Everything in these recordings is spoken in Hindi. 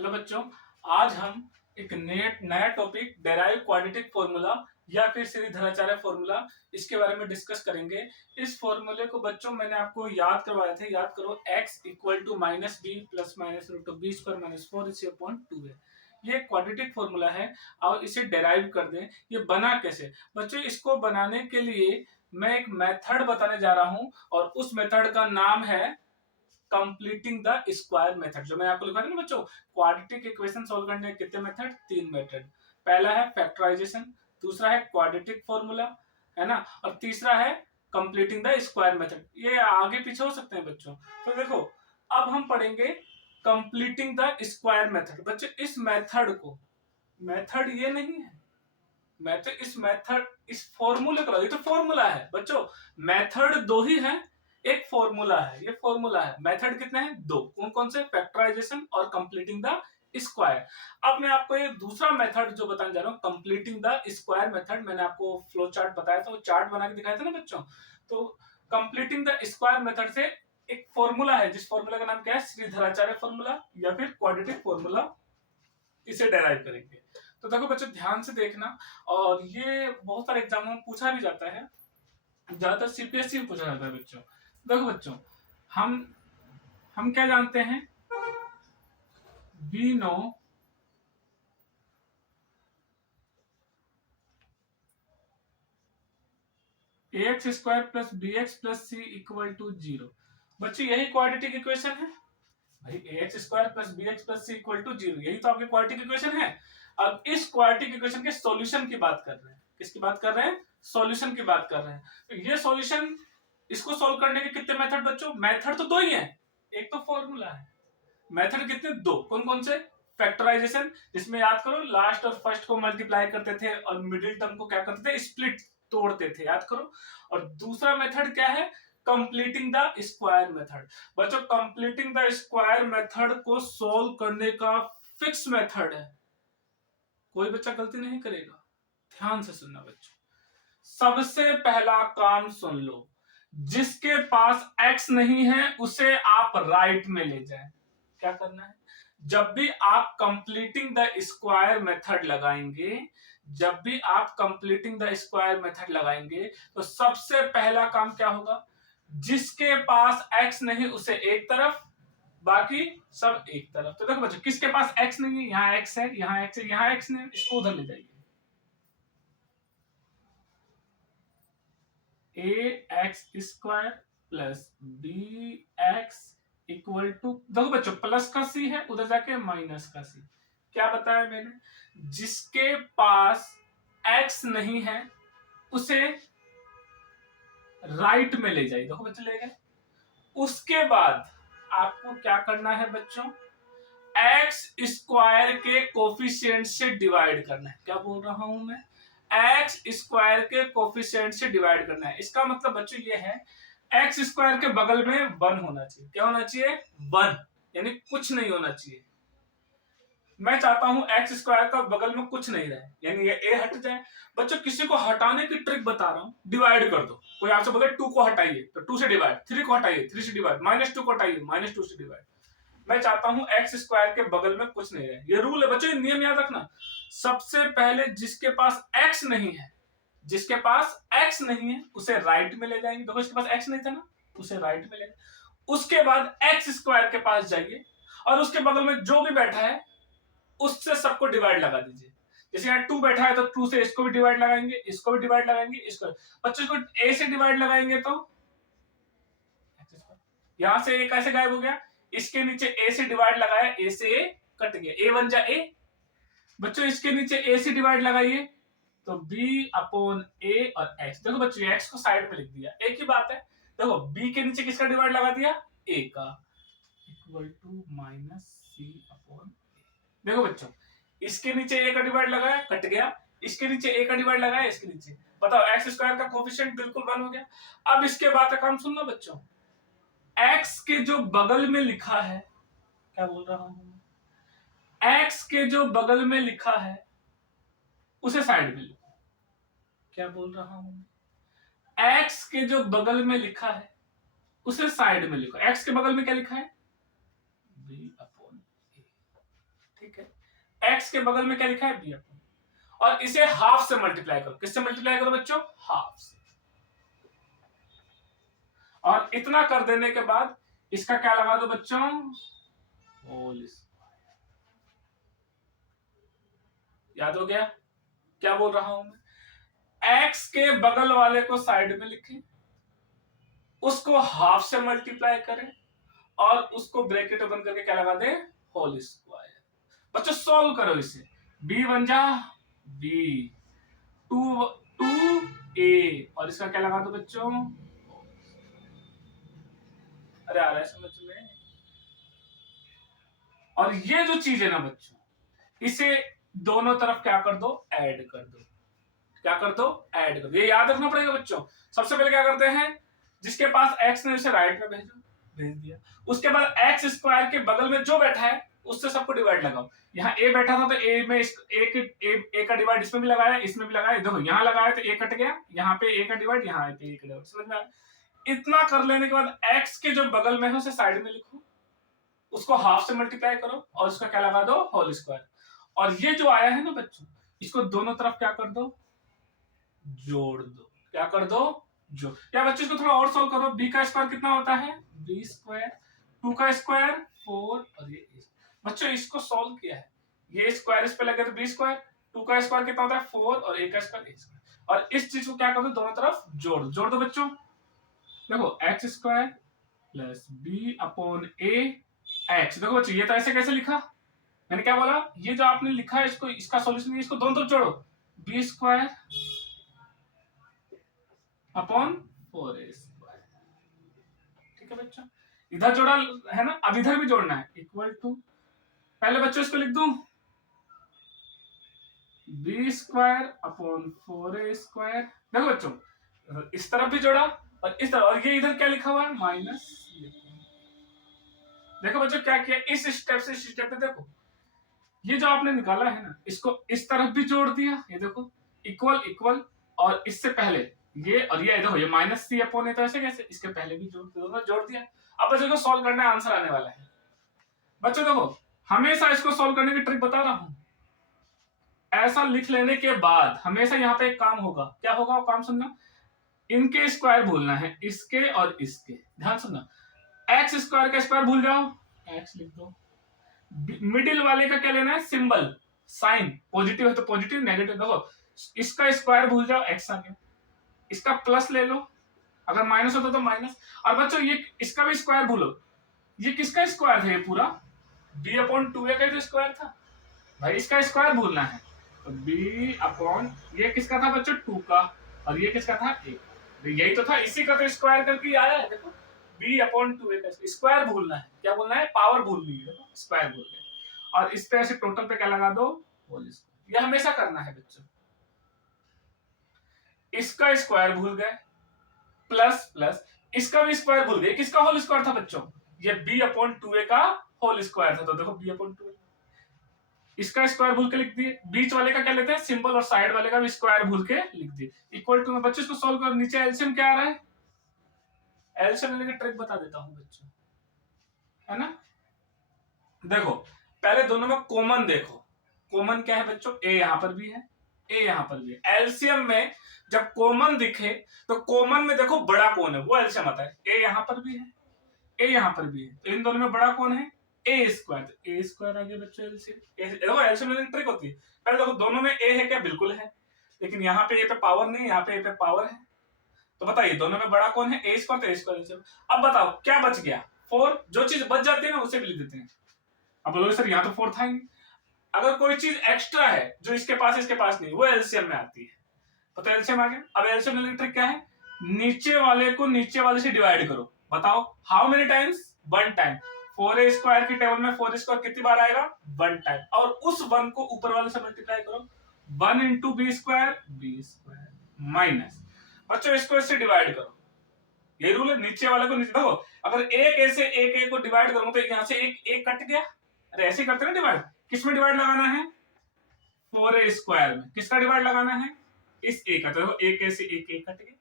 हेलो बच्चों, आज हम एक नया टॉपिक डेराइव क्वाड्रेटिक फॉर्मूला या फिर श्रीधराचार्य फॉर्मूला इसके बारे में डिस्कस करेंगे। इस फॉर्मूले को बच्चों मैंने आपको याद करवाए थे, याद करो x equal to minus B plus minus root of B square minus 4/2 है। ये क्वाड्रेटिक फॉर्मूला है और इसे डेराइव कर दें। ये बना कैसे बच्चों? इसको बनाने के लिए मैं एक मेथड बताने जा रहा हूं और उस मेथड का नाम है कंप्लीटिंग द स्क्वायर मेथड। जो मैं आपको लिखा था ना बच्चों, क्वाड्रेटिक इक्वेशन सोल्व करने के कितने मेथड? 3 मेथड। पहला है फैक्टराइजेशन, दूसरा है क्वाड्रेटिक फॉर्मूला, है ना, और तीसरा है कंप्लीटिंग द स्क्वायर मेथड। ये आगे पीछे हो सकते हैं बच्चों। तो देखो, अब हम पढ़ेंगे कंप्लीटिंग द स्क्वायर मेथड। बच्चों इस मेथड को, मेथड ये नहीं है, मैं तो इस फॉर्मूले को, ये तो फॉर्मूला है बच्चों। मेथड दो ही है, एक फॉर्मूला है, ये फॉर्मूला है। मेथड कितने हैं? दो। कौन कौन से? फैक्टराइजेशन और कंप्लीटिंग द स्क्वायर। अब मैं आपको ये दूसरा मेथड जो बताने जा रहा हूँ, कंप्लीटिंग द स्क्वायर मेथड, मैंने आपको फ्लो चार्ट बताया था, वो चार्ट बना के दिखाया था ना बच्चों। तो कंप्लीटिंग द स्क्वायर मेथड से एक फॉर्मूला है, जिस फॉर्मूला का नाम क्या है? श्रीधराचार्य फॉर्मूला या फिर क्वाड्रेटिक फॉर्मूला। इसे डेराइव करेंगे। तो देखो बच्चों, ध्यान से देखना, और ये बहुत सारे एग्जामों में पूछा भी जाता है, ज्यादातर सीपीएससी में पूछा जाता है बच्चों। देखो बच्चों, हम हम क्या जानते हैं? We know ax square plus B X plus C equal to 0। बच्चों यही क्वाड्रेटिक इक्वेशन है भाई। ax square plus B X plus C equal to 0, यही तो आपकी क्वाड्रेटिक इक्वेशन है। अब इस क्वाड्रेटिक इक्वेशन के सॉल्यूशन की बात कर रहे हैं। किसकी बात कर रहे हैं? सॉल्यूशन की बात कर रहे हैं। तो ये सॉल्यूशन, इसको सॉल्व करने के कितने मेथड बच्चों? मेथड तो दो ही है, एक तो फॉर्मूला है। मेथड कितने? दो। कौन कौन से? फैक्टराइजेशन, जिसमें याद करो लास्ट और फर्स्ट को मल्टीप्लाई करते थे और मिडिल टर्म को क्या करते थे? स्प्लिट, तोड़ते थे, याद करो। और दूसरा मेथड क्या है? Completing the square method. बच्चों कंप्लीटिंग द स्क्वायर मेथड को सोल्व करने का फिक्स मेथड है, कोई बच्चा गलती नहीं करेगा। ध्यान से सुनना बच्चों, सबसे पहला काम सुन लो। जिसके पास x नहीं है उसे आप राइट में ले जाएं। क्या करना है? जब भी आप कंप्लीटिंग द स्क्वायर मेथड लगाएंगे, जब भी आप कंप्लीटिंग द स्क्वायर मेथड लगाएंगे, तो सबसे पहला काम क्या होगा? जिसके पास x नहीं उसे एक तरफ, बाकी सब एक तरफ। तो देखो बच्चों, किसके पास x नहीं है? यहाँ x है, यहाँ x है, यहाँ x नहीं, इसको उधर ले जाइए। A X square plus B X equal to, देखो बच्चों प्लस का सी है, उधर जाके माइनस का सी। क्या बताया मैंने? जिसके पास एक्स नहीं है उसे राइट में ले जाइए। देखो बच्चे ले गए। उसके बाद आपको क्या करना है बच्चों? एक्स स्क्वायर के कोफिशिएंट से डिवाइड करना है। क्या बोल रहा हूं मैं? एक्स स्क्वायर के कोफिशिएंट से डिवाइड करना है। इसका मतलब बच्चों ये है, एक्स स्क्वायर के बगल में 1 होना चाहिए। क्या होना चाहिए? 1, यानी कुछ नहीं होना चाहिए। मैं चाहता हूं एक्स स्क्वायर का बगल में कुछ नहीं रहे, यानी ये ए हट जाए। बच्चों किसी को हटाने की ट्रिक बता रहा हूं, डिवाइड कर दो। कोई आपसे बोले 2 को हटाइए, तो 2 से डिवाइड, 3 को हटाइए, 3 से डिवाइड, -2 को हटाइए, -2 से डिवाइड। मैं चाहता हूं एक्स स्क्वायर के बगल में कुछ नहीं रहे। ये रूल है बच्चों, नियम याद रखना। सबसे पहले जिसके पास एक्स नहीं है, जिसके पास एक्स नहीं है उसे राइट में ले जाएंगे। देखो इसके पास एक्स नहीं था ना, उसे राइट में ले। उसके बाद एक्स स्क्वायर के पास जाइए और उसके बगल में जो भी बैठा है उससे सबको डिवाइड लगा दीजिए। जैसे यहाँ 2 बैठा है तो 2 से इसको भी डिवाइड लगाएंगे, इसको भी डिवाइड लगाएंगे, इसको। बच्चों इसको ए से डिवाइड लगाएंगे तो यहां से ए कैसे गायब हो गया? इसके नीचे ए से डिवाइड लगाया, ए से ए कट गया, ए बन जा ए। बच्चों इसके नीचे ए से डिवाइड लगाइए तो बी अपॉन ए और एक्स। देखो बच्चों एक्स को साइड में लिख दिया, एक ही बात है। देखो बी के नीचे किसका डिवाइड लगा दिया? ए का, equal to minus C upon. देखो बच्चों इसके नीचे ए का डिवाइड लगाया, कट गया। इसके नीचे ए का डिवाइड लगाया, इसके नीचे। बताओ एक्स स्क्वायर का कोफिशिएंट बिल्कुल 1 हो गया। अब इसके बाद का काम सुनना बच्चों, एक्स के जो बगल में लिखा है, क्या बोल रहा हूं, एक्स के जो बगल में लिखा है उसे साइड में लिखो। क्या बोल रहा हूं, एक्स के जो बगल में लिखा है उसे साइड में लिखो। एक्स के बगल में क्या लिखा है? बी अपॉन ए। ठीक है। x के बगल में क्या लिखा है b अपॉन, और इसे हाफ से मल्टीप्लाई करो। किससे मल्टीप्लाई करो बच्चों? हाफ से। और इतना कर देने के बाद इसका क्या लगा दो बच्चों? Whole square. याद हो गया क्या बोल रहा हूं मैं? x के बगल वाले को साइड में लिखें, उसको हाफ से मल्टीप्लाई करें, और उसको ब्रैकेट ओपन करके क्या लगा दे? Whole square. बच्चों सॉल्व करो इसे। b बन जा b, 2a, और इसका क्या लगा दो बच्चों? अरे आ रहा है समझ में? और ये जो चीज है ना बच्चों, इसे दोनों तरफ क्या कर दो? ऐड कर दो। क्या कर दो? ऐड कर दो। ये याद रखना पड़ेगा बच्चों। सबसे पहले क्या करते हैं, जिसके पास x ने उसे राइट में भेज दिया। उसके बाद x स्क्वायर के बगल में जो बैठा है उससे सबको डिवाइड लगाओ। यहाँ a बैठा था तो a में a का डिवाइड इसमें भी लगाया, इसमें भी लगाया। देखो यहाँ लगाया तो a कट गया, यहाँ पे a का डिवाइड, यहाँ पे a का डिवाइड। समझ में आया? इतना कर लेने के बाद x के जो बगल में है उसे साइड में लिखो, उसको हाफ से मल्टीप्लाई करो, और उसका क्या लगा दो? Whole square. और ये जो आया है ना बच्चों, इसको दोनों तरफ क्या कर दो? जोड़ दो। क्या कर दो? जो या बच्चों इसको थोड़ा और सोल्व करो। b का स्क्वायर कितना होता है? b square. 2 का स्क्वायर 4, और ये बच्चों इसको सोल्व किया है, ये स्क्वायर इस पे लगे तो b स्क्वायर। 2 का स्क्वायर कितना होता है? 4, और a का स्क्वायर a स्क्वायर। और इस चीज को क्या कर दो? दोनों तरफ जोड़ दो बच्चों। देखो x square plus b upon a x। देखो बच्चों ये तो ऐसे कैसे लिखा? मैंने क्या बोला? ये जो आपने लिखा है इसको, इसका सॉल्यूशन इसको दोनों तरफ जोड़ो। b square upon 4a square. ठीक है बच्चों, इधर जोड़ा है ना, अब इधर भी जोड़ना है। इक्वल टू, पहले बच्चों इसको लिख दूं, b square upon 4a square. देखो बच्चों इस तरफ भी जोड़ा और इस तरफ, और ये इधर क्या लिखा हुआ है? माइनस। देखो बच्चों क्या किया, इस स्टेप से इस स्टेप पे देखो, ये जो आपने निकाला है ना, इसको इस तरफ भी जोड़ दिया। ये देखो इक्वल इक्वल, और इससे पहले ये और ये देखो, ये माइनस सी अपॉन है, तो ऐसे कैसे? इसके पहले भी जोड़ दिया। अब बच्चों को सॉल्व करना है, आंसर आने वाला है। बच्चों देखो हमेशा इसको सॉल्व करने की ट्रिक बता रहा हूं। ऐसा लिख लेने के बाद हमेशा यहाँ पे एक काम होगा। क्या होगा वो काम? सुनना, इनके स्क्वायर भूलना है, इसके और इसके। ध्यान सुनना, एक्स स्क्वायर का स्क्वायर भूल जाओ, एक्स लिख दो। मिडिल वाले का क्या लेना है? Symbol, sign. पॉजिटिव है तो पॉजिटिव, नेगेटिव। देखो इसका स्क्वायर भूल जाओ, एक्स आ गया। इसका प्लस ले लो, अगर माइनस होता तो माइनस। और बच्चों ये इसका भी स्क्वायर भूलो, ये किसका स्क्वायर था? ये पूरा b अपॉन 2a का जो स्क्वायर था भाई, इसका स्क्वायर भूलना है। तो b अपॉन ये किसका था बच्चों? 2 का, और ये किसका था? a। तो यही तो था, इसी का तो स्क्वायर करके आया है। देखो b अपॉन 2a का स्क्वायर भूलना है। क्या भूलना है? पावर भूल ली। देखो स्क्वायर भूल गए, और इस पे ऐसे टोटल पे क्या लगा दो? Whole square. ये हमेशा करना है बच्चों। इसका स्क्वायर भूल गए, प्लस प्लस इसका भी स्क्वायर भूल गए। किसका होल स्क्वायर था बच्चों? ये b अपॉन 2a का होल स्क्वायर था। तो देखो b अपॉन 2a, इसका स्क्वायर भूल के लिख दिए। बीच वाले का क्या लेते हैं? सिंबल, और साइड वाले का भी स्क्वायर भूल के लिख दिए। इक्वल टू में बच्चों इसको सॉल्व कर, नीचे एलसीएम क्या आ रहा है? एलसीएम लेने की ट्रिक बता देता हूं बच्चों, है ना। देखो पहले दोनों में कॉमन देखो। कॉमन क्या है बच्चों? ए यहां पर भी है, ए यहां पर भी है। एलसीएम में जब कॉमन दिखे तो कॉमन में देखो बड़ा कौन है, वो एलसीएम आता है। ए यहां पर भी है, ए यहां पर भी है, तो इन दोनों में बड़ा कौन है? ए स्क्वायर। तो ए स्क्वायर आ गया बच्चों एलसीएम। देखो एलसीएम लेने की ट्रिक होती है, पहले देखो दोनों में ए है क्या? बिल्कुल है, लेकिन यहाँ पे ए पे पावर नहीं, यहाँ पे ए पे पावर है। तो बताइए दोनों में बड़ा कौन है? ए स्क्वायर। तो ए स्क्वायर एलसीएम। अब बताओ क्या बच गया? 4। जो चीज बच जाती है ना उसे भी लिख देते हैं। अब बोलोगे सर यहाँ तो 4 था ही नहीं। अगर कोई चीज एक्स्ट्रा है जो इसके पास इसके पास नहीं, वो एलसीएम में आती है। तो एलसीएम आ गया। अब एलसीएम लेने की ट्रिक क्या है? नीचे वाले को नीचे वाले से डिवाइड करो। बताओ how many times? 1 time. 4a square की टेबल में 4 स्क्वायर कितनी बार आएगा? 1 टाइम। और उस 1 को ऊपर वाले से मल्टीप्लाई करो। 1 into B square, B square minus, बच्चों इसको इससे डिवाइड करो। ये रूल है, नीचे वाले को नीचे। देखो अगर एक ए से एक ए को डिवाइड करूं तो यहाँ से एक कट गया। अरे ऐसे करते ना डिवाइड। किस में डिवाइड लगाना है? 4a स्क्वायर में। किसका डिवाइड लगाना है? इस ए का। तो देखो एक ए से एक ए कट गया,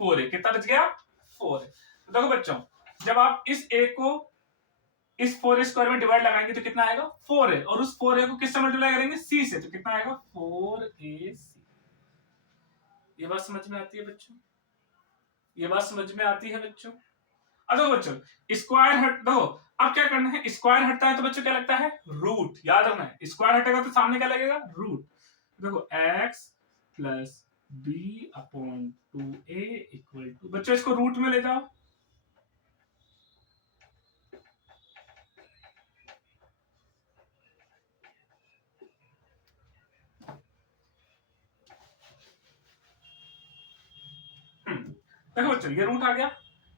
4a कितना बच गया? 4a। तो देखो बच्चों जब आप इस ए को इस 4a² में डिवाइड लगाएंगे तो कितना आएगा 4a, और उस 4a को किससे मल्टीप्लाई करेंगे c से, तो कितना आएगा 4ac। ये बात समझ में आती है बच्चों? ये बात समझ में आती है बच्चों? अब देखो बच्चों स्क्वायर हट दो, अब क्या करना है, स्क्वायर हटता है तो बच्चों क्या लगता है रूट, याद रखना है स्क्वायर हटेगा तो सामने क्या लगेगा रूट। देखो x plus B upon 2a equal to, बच्चों इसको रूट में ले जाओ, देखो बच्चों ये रूट आ गया,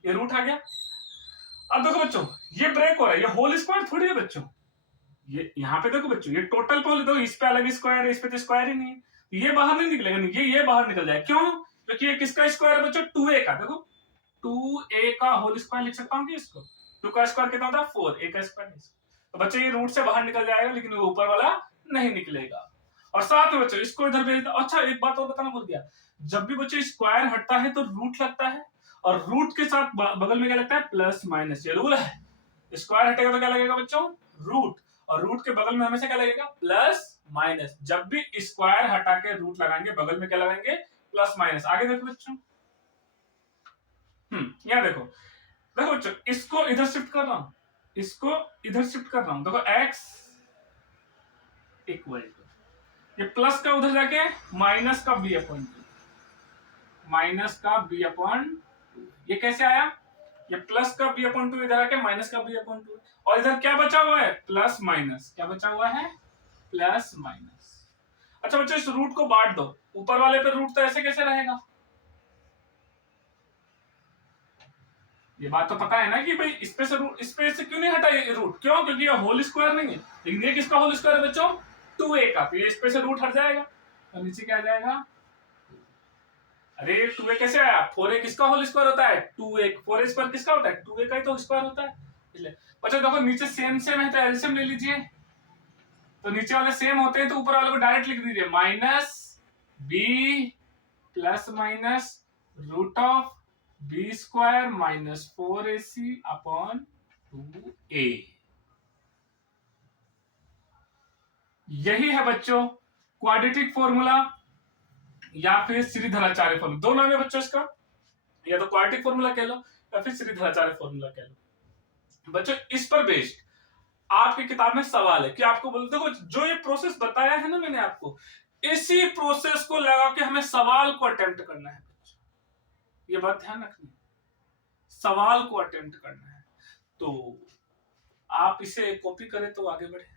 ये रूट आ गया। अब देखो बच्चों ये ब्रेक हो रहा है, ये होल स्क्वायर थोड़ी है बच्चों, ये यहाँ पे देखो बच्चों ये टोटल पे देखो, इस पे अलग स्क्वायर है, इस पे तो स्क्वायर ही नहीं है, ये बाहर नहीं निकलेगा, नहीं ये बाहर निकल जाए, क्यों, क्योंकि ये किसका स्क्वायर है बच्चों 2a का, देखो 2a का होल स्क्वायर लिख सकता हूँ इसको, 2 का स्क्वायर कितना होता है 4, a का स्क्वायर, तो बच्चों ये रूट से बाहर निकल जाएगा, लेकिन वो ऊपर वाला नहीं निकलेगा। और साथ में बच्चों इसको इधर भेज दो। अच्छा एक बात और बताना भूल गया, जब भी बच्चों स्क्वायर हटता है तो रूट लगता है, और रूट के साथ बगल में क्या लगता है प्लस माइनस, ये रूल है, स्क्वायर हटेगा तो क्या लगेगा बच्चों रूट, और रूट के बगल में हमेशा क्या लगेगा प्लस माइनस, जब भी स्क्वायर हटा के रूट लगाएंगे बगल में क्या लगाएंगे प्लस माइनस। आगे देखो बच्चों, यहाँ देखो, देखो बच्चों इसको इधर शिफ्ट कर रहा हूं, इसको इधर शिफ्ट कर रहा हूं, देखो x इक्वल टू, ये प्लस का उधर जाके माइनस का b अपॉन 2, माइनस का b अपॉन 2, ये कैसे आया, ये प्लस का b अपॉन 2 इधर आके माइनस का b अपॉन 2, और इधर क्या बचा हुआ है प्लस माइनस, क्या बचा हुआ है प्लस माइनस। अच्छा बच्चों इस रूट को बांट दो, ऊपर वाले पे रूट तो ऐसे कैसे रहेगा, ये बात तो पता है ना कि भाई इस पे से क्यों नहीं हटा ये रूट, क्यों, क्योंकि ये होल स्क्वायर नहीं है, लेकिन ये किसका होल स्क्वायर है बच्चों 2a का, तो ये इस पे से रूट हट जाएगा, तो नीचे क्या आ जाएगा, अरे 2a कैसे आया, 4a किसका होल स्क्वायर होता है 2a, 4a स्क्वायर किसका होता है 2a का ही तो स्क्वायर होता है, इसलिए बच्चों देखो नीचे सेम सेम है तो एलसीएम ले लीजिए, तो नीचे वाले सेम होते हैं तो ऊपर वाले को डायरेक्ट लिख दीजिए, minus b plus minus root of b square minus 4ac upon 2a। यही है बच्चों क्वाड्रेटिक फॉर्मूला या फिर श्रीधराचार्य फॉर्मूला, दो नाम है बच्चों इसका, या तो क्वाड्रेटिक फॉर्मूला कह लो या फिर श्रीधराचार्य फॉर्मूला कह लो। बच्चों इस पर बेस्ड आपकी किताब में सवाल है कि आपको बोलते देखो जो ये प्रोसेस बताया है ना मैंने आपको, इसी प्रोसेस को लगा के हमें सवाल को अटेम्प्ट करना है, ये बात ध्यान रखनी, सवाल को अटेम्प्ट करना है, तो आप इसे कॉपी करें तो आगे बढ़े।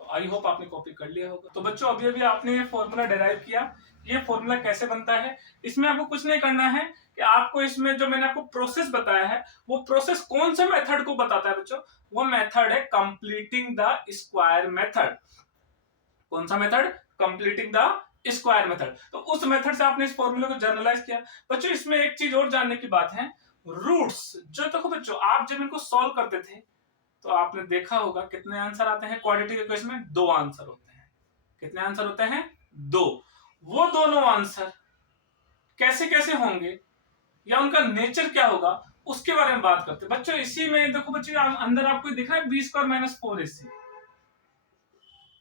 तो आई होप आपने कॉपी कर लिया होगा। तो बच्चों अभी अभी आपने ये फॉर्मूला डेराइव किया, ये फॉर्मूला कैसे बनता है, इसमें आपको कुछ नहीं करना है कि आपको इसमें जो मैंने आपको प्रोसेस बताया है वो प्रोसेस कौन सा मेथड को बताता है बच्चों, वो मेथड है कंप्लीटिंग द स्क्वायर मेथड। कौन सा method, completing the square method. तो उस मेथड से आपने इस फॉर्मूले को जर्नलाइज किया। बच्चों इसमें एक चीज और जानने की बात है, रूट्स जो देखो बच्चों आप जब इनको सॉल्व करते थे तो आपने देखा होगा कितने आंसर आते हैं क्वाड्रेटिक इक्वेशन में, दो आंसर होते हैं, कितने आंसर होते हैं दो, वो दोनों आंसर कैसे कैसे होंगे या उनका नेचर क्या होगा उसके बारे में बात करते हैं बच्चों। इसी में देखो बच्चों अंदर आपको दिख रहा है बी स्क्वायर माइनस 4ac,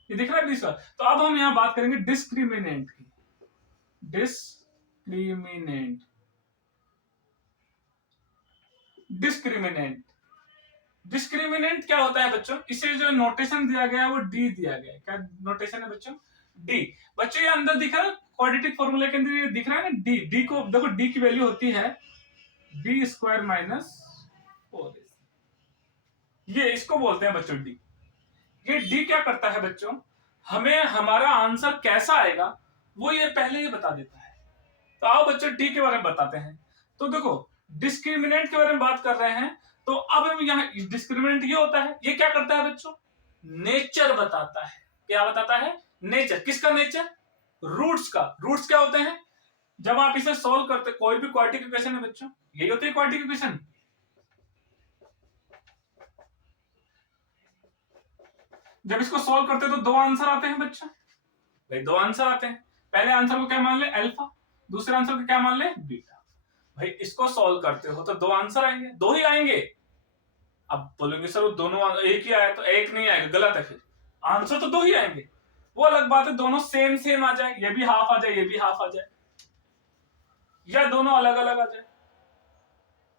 ये दिख रहा है बी स्क्वायर। तो अब हम यहां बात करेंगे डिस्क्रिमिनेंट की, डिस्क्रिमिनेंट, डिस्क्रिमिनेंट, डिस्क्रिमिनेंट क्या होता है बच्चों, इसे जो नोटेशन दिया गया है वो डी दिया गया है, क्या नोटेशन है बच्चों डी। बच्चों ये अंदर दिख रहा है क्वाड्रेटिक फॉर्मूले के अंदर ये दिख रहा है ना डी, डी को देखो डी की वैल्यू होती है बी स्क्वायर माइनस 4ac, ये इसको बोलते हैं बच्चों डी। ये डी क्या करता है बच्चों, हमें हमारा आंसर कैसा आएगा वो ये पहले ही बता देता है। तो आओ बच्चों डी के बारे में बताते हैं। तो देखो डिस्क्रिमिनेंट के बारे में बात कर रहे हैं, तो अब हम यहाँ डिस्क्रिमिनेंट ये होता है, ये क्या करता है बच्चों, नेचर बताता है। क्या बताता है, नेचर, किसका नेचर, रूट्स का। रूट्स क्या होते हैं, जब आप इसे सॉल्व करते, कोई भी क्वाड्रेटिक इक्वेशन है बच्चों, यही होती है क्वाड्रेटिक इक्वेशन, जब इसको सॉल्व करते तो दो आंसर आते हैं बच्चा, भाई दो आंसर आते हैं, पहले आंसर को क्या मान ले अल्फा, दूसरे आंसर को क्या मान ले बीटा। भाई इसको सॉल्व करते हो तो दो आंसर आएंगे, दो ही आएंगे, अब बोलेंगे सर वो दोनों एक ही आया, तो एक नहीं आएगा, गलत है, फिर आंसर तो दो ही आएंगे। वो अलग बात है दोनों सेम सेम आ जाए, ये भी हाफ आ जाए, ये भी हाफ आ जाए, या दोनों अलग अलग आ जाए,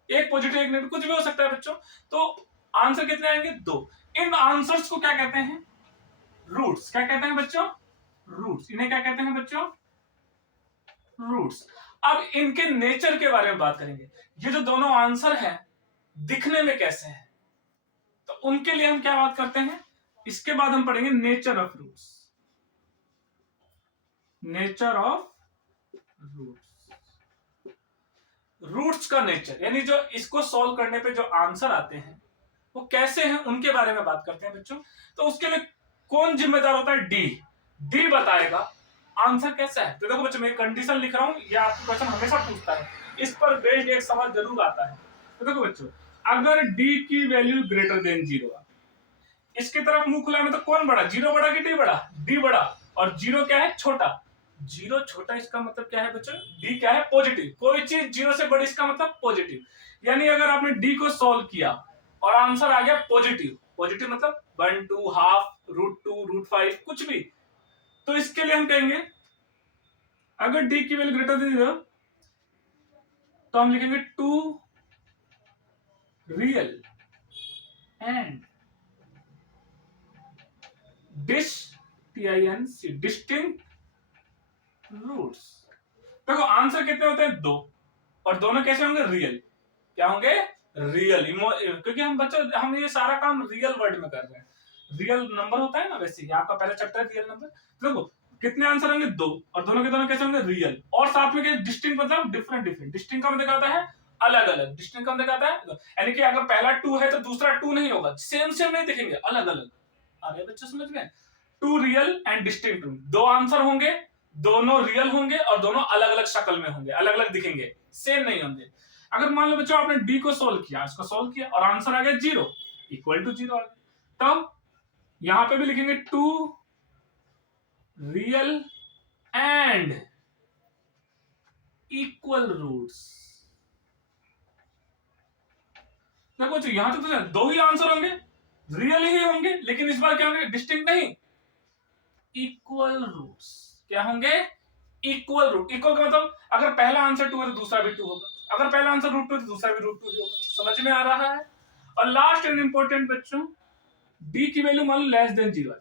एक पॉजिटिव एक नेगेटिव, कुछ भी हो सकता है बच्चों। तो आंसर कितने आएंगे? दो। इन आंसर्स को क्या कहते हैं? रूट्स। क्या कहते हैं बच्चों? रूट्स। इन्हें क्या कहते हैं बच्चों? रूट्स। अब इनके नेचर के बारे में बात करेंगे। ये जो दोनों आंसर हैं दिखने में कैसे हैं, तो उनके लिए हम क्या बात करते हैं, इसके बाद हम पढ़ेंगे nature of roots. Nature of roots. Roots का नेचर, यानी जो इसको सॉल्व करने पे जो आंसर आते हैं वो कैसे हैं, उनके बारे में बात करते हैं बच्चों। तो उसके लिए कौन जिम्मेदार होता है? डी। डी बताएगा आंसर कैसा है। तो देखो बच्चों, मैं कंडीशन लिख रहा हूं, ये आपको क्वेश्चन हमेशा पूछता है, इस पर बेस्ड एक सवाल जरूर आता है। तो देखो बच्चों, अगर डी की वैल्यू ग्रेटर देन 0, इसकी तरफ मुंह खुला में तो कौन बड़ा? 0 बड़ा कि डी बड़ा? डी बड़ा। और 0 क्या है? छोटा। 0 छोटा, इसका मतलब क्या है बच्चों? डी क्या है? पॉजिटिव। कोई चीज 0 से बड़ी, इसका मतलब पॉजिटिव। यानी अगर आपने डी को सॉल्व किया और आंसर आ गया पॉजिटिव, पॉजिटिव मतलब 1, 2, हाफ, √2, √5, कुछ भी, तो इसके लिए हम कहेंगे अगर डी की वैल्यू ग्रेटर देन 0 तो हम लिखेंगे 2 रियल एंड डिस्टिंक्ट रूट्स। देखो आंसर कितने होते हैं? 2। और दोनों कैसे होंगे? रियल। क्या होंगे? रियल। क्योंकि हम बच्चों, हम ये सारा काम रियल वर्ड में कर रहे हैं। रियल नंबर होता है ना, वैसे ही आपका पहला चैप्टर है रियल नंबर। देखो कितने आंसर होंगे? 2। और दोनों के दोनों कैसे होंगे? रियल। और साथ में डिस्टिंक्ट मतलब डिफरेंट डिफरेंट। डिस्टिंक्ट का मतलब क्या होता है? अलग अलग। डिस्टिंक्ट का मतलब क्या होता है? यानी कि अगर पहला 2 है तो दूसरा 2 नहीं होगा, सेम सेम नहीं दिखेंगे, अलग अलग। आ गया बच्चों समझ में? 2 रियल एंड डिस्टिंक्ट। 2 आंसर होंगे, दोनों रियल होंगे और दोनों अलग अलग शक्ल में होंगे, अलग अलग दिखेंगे, सेम नहीं होंगे। अगर मान लो बच्चों आपने डी को सोल्व किया, इसको सोल्व किया और आंसर आ गया 0, इक्वल टू 0 आ गया, तब यहां पे भी लिखेंगे 2 रियल एंड इक्वल रूट्स। देखो बच्चों, यहां तक तो 2 ही आंसर होंगे, रियल ही होंगे, लेकिन इस बार क्या होंगे? डिस्टिंक्ट नहीं, इक्वल रूट्स। क्या होंगे? Equal root. इक्वल का मतलब अगर पहला आंसर 2 है तो दूसरा भी 2 होगा, अगर पहला आंसर √2 है तो दूसरा भी √2 ही होगा। समझ में आ रहा है? और लास्ट एंड इंपॉर्टेंट बच्चों, डी की वैल्यू मान लो लेस देन 0 है।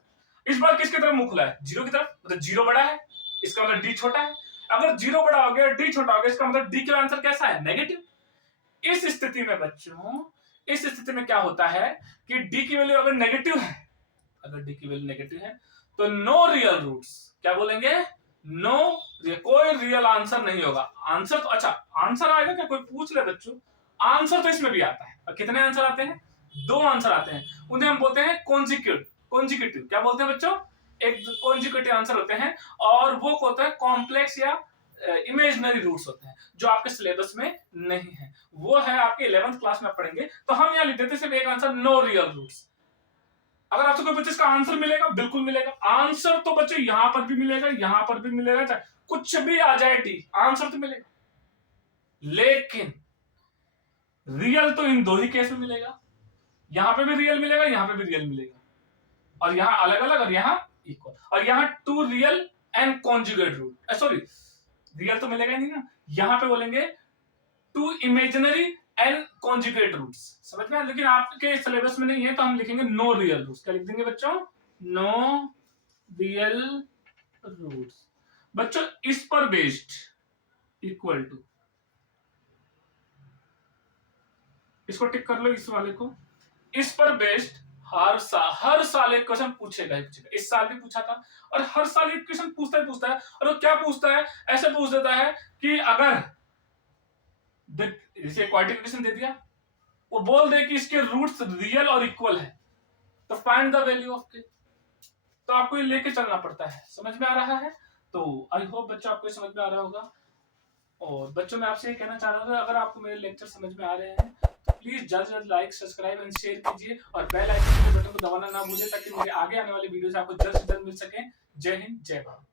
इस बार किसकी तरफ मुंह खुला है? 0 की तरफ, मतलब 0 बड़ा है, इसका मतलब डी छोटा है। अगर 0 बड़ा हो गया, डी छोटा हो गया, इसका मतलब डी का आंसर कैसा है? नेगेटिव। इस स्थिति में बच्चों, इस स्थिति में क्या होता है कि डी की वैल्यू अगर नेगेटिव है, अगर डी की वैल्यू नेगेटिव है तो नो रियल रूट्स। क्या बोलेंगे? नो, कोई रियल आंसर नहीं होगा। आंसर तो अच्छा, आंसर आएगा क्या? कोई पूछ ले बच्चों, आंसर तो इसमें भी आता है। और कितने आंसर आते हैं? 2 आंसर आते हैं, उन्हें हम बोलते हैं कॉन्जिक्यूटिव। क्या बोलते हैं बच्चों? एक कॉन्जिक्यूटिव आंसर होते हैं, और वो होता है कॉम्प्लेक्स या इमेजिनरी रूट्स होते हैं, जो आपके सिलेबस में नहीं है। वो है आपके 11th क्लास में पढ़ेंगे। तो हम यहाँ लिख देते सिर्फ एक आंसर, नो रियल रूट्स। अगर आपसे कोई बच्चे का आंसर मिलेगा, बिल्कुल मिलेगा। आंसर तो बच्चों यहां पर भी मिलेगा, यहां पर भी मिलेगा, चाहे कुछ भी आ जाए डी, आंसर तो मिलेगा। लेकिन रियल तो इन 2 ही केस में मिलेगा, यहां पे भी रियल मिलेगा, यहां पे भी रियल मिलेगा, और यहां अलग अलग और यहां इक्वल। और यहां 2 real and conjugate root, sorry real तो मिलेगा ही नहीं ना, यहां पे बोलेंगे 2 इमेजिनरी एंड कॉन्जुगेट रूट्स। समझ में? लेकिन आपके सिलेबस में नहीं है तो हम लिखेंगे नो रियल रूट्स। क्या लिख देंगे बच्चों? No real roots. बच्चों इस पर बेस्ड इक्वल टू, इसको टिक कर लो, इस वाले को। इस पर बेस्ड हर साल एक क्वेश्चन पूछेगा ही पूछेगा। इस साल भी पूछा था, और हर साल एक क्वेश्चन पूछता है। और वो क्या पूछता है? ऐसे पूछ देता है कि अगर जैसे क्वाड्रेटिक दे दिया, वो बोल दे कि इसके रूट्स रियल और इक्वल है, तो फाइंड द वैल्यू ऑफ के। तो आपको ये लेके चलना पड़ता है। समझ में आ रहा है? तो आई होप बच्चों आपको समझ में आ रहा होगा। और बच्चों मैं आपसे ये कहना चाह रहा था, अगर आपको मेरे लेक्चर समझ में आ रहे हैं तो प्लीज जल्द से जल्द लाइक, सब्सक्राइब एंड शेयर कीजिए, और बेल आइकन के बटन को दबाना ना भूलिए, ताकि मेरे आगे आने वाली वीडियो से आपको जल्द से जल्द मिल सके। जय हिंद, जय भारत।